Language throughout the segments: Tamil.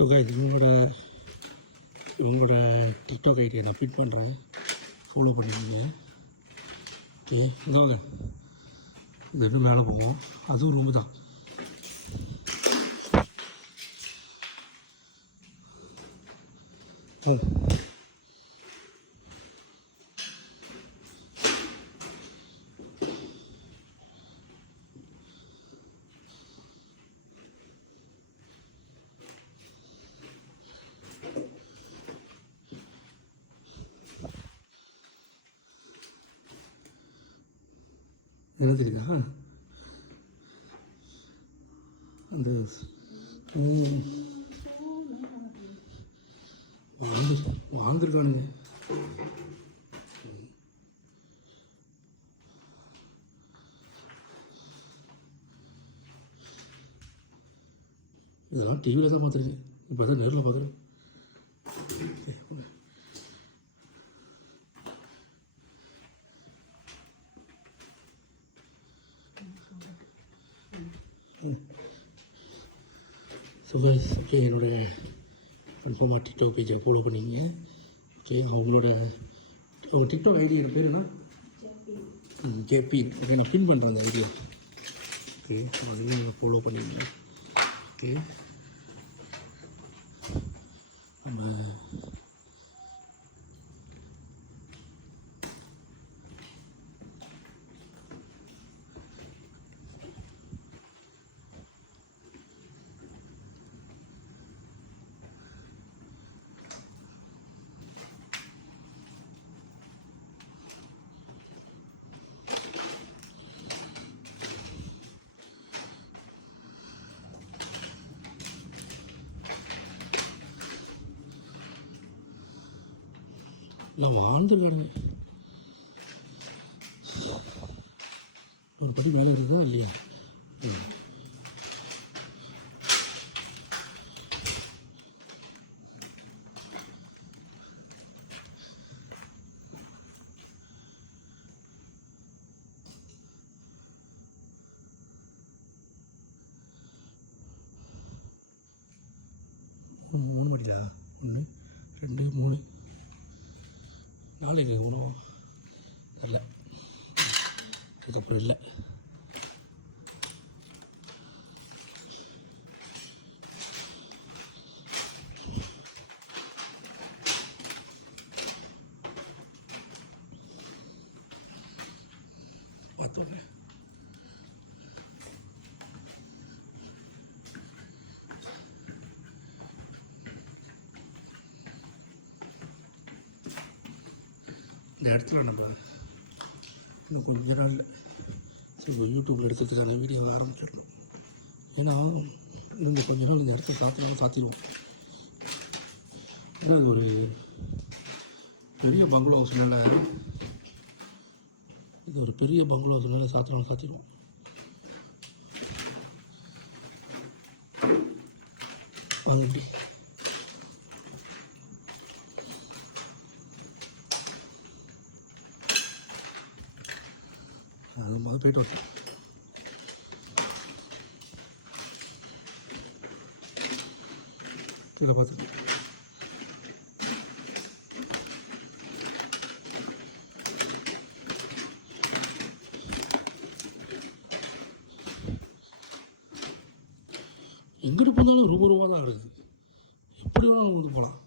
ஸோ கைஸ் இவங்களோட டிக்டாக் ஐடியை நான் பின் பண்ணுறேன், ஃபாலோ பண்ணிக்கோங்க. ஓகே, இந்தாங்க இது இன்னும் மேலே போவோம், அதுவும் ரூமு தான். என்ன தெரியுதா, அந்த வாழ்ந்துருக்கானுங்க. இதெல்லாம் டிவியில் தான் பார்த்துருக்கேன், இப்போ தான் நேரில் பார்க்குறேன். ஸோ கைஸ், ஓகே, என்னோடய கன்ஃபார்மாக டிக்டாக் பேஜை ஃபாலோ பண்ணிங்க. ஓகே, அவங்க டிக்டாக் ஐடி என் பேர் என்ன, ஜேபி. ஓகே, நான் பின் பண்ணுறேன் அந்த ஐடியா. ஓகே, அதையும் நீங்கள் ஃபாலோ பண்ணிங்க. ஓகே, நம்ம எல்லாம் வாழ்ந்துருக்கானுங்க. ஒரு படி மேலே இருக்குதா இல்லையா? மூணு மடியா, 1 2 3 4 உணவு இல்லை, அதுக்கப்புறம் இல்லை. பார்த்துங்க, இந்த இடத்துல நம்ம இன்னும் கொஞ்ச நாள் சரி யூடியூப்பில் எடுக்கிறதுக்கான வீடியோவை ஆரம்பிச்சிடணும். ஏன்னா இன்னும் கொஞ்ச நாள் இந்த இடத்த சாத்திடுவோம். ஏன்னா அது ஒரு பெரிய பங்களோ ஹவுஸ்னால, இது ஒரு பெரிய பங்களோ ஹவுஸ்னால சாத்திடுவோம். வாங்க இப்படி அது முதல் போய்ட்டு வரும். கீழே பார்த்து எங்கிட்டு போனாலும் ரூபா தான் இருக்குது, எப்படி வேணாலும் வந்து போகலாம்.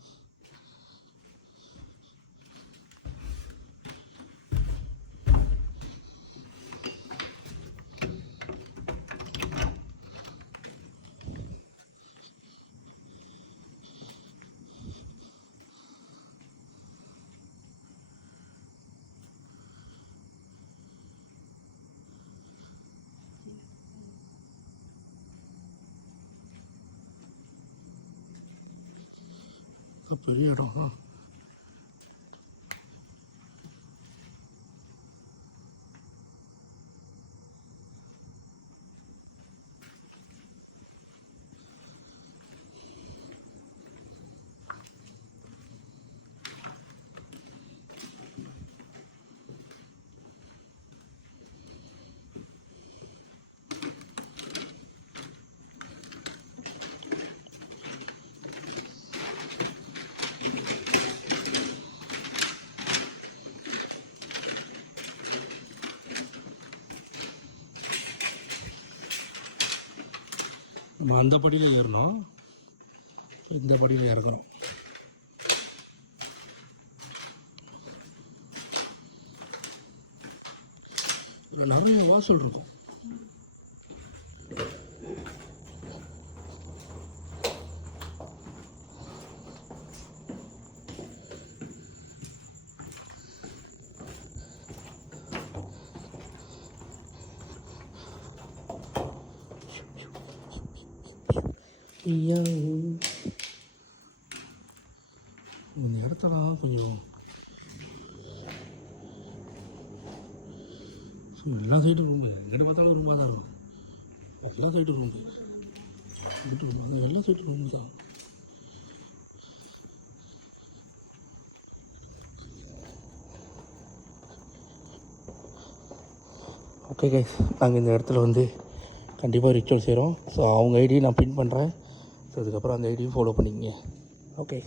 பெரிய இடம். நம்ம அந்த படியில் ஏறணும், இந்த படியில் இறங்குறோம். இதில் நிறைய வாசல் இருக்கும். இந்த இடத்தெல்லாம் கொஞ்சம் எல்லா சைடும் ரூம்பு, எங்கிட்ட பார்த்தாலும் ரூமாக தான் இருக்கும். எல்லா சைடும் ரூம்பு, எல்லா சைடும் ரூம்பு தான். ஓகே கைஸ், நாங்கள் இந்த இடத்துல வந்து கண்டிப்பாக ரிச்சுவல் செய்கிறோம். ஸோ அவங்க ஐடியை நான் பின் பண்ணுறேன். ஸோ அதுக்கப்புறம் அந்த ஐடியும் ஃபாலோ பண்ணிக்கங்க. ஓகே.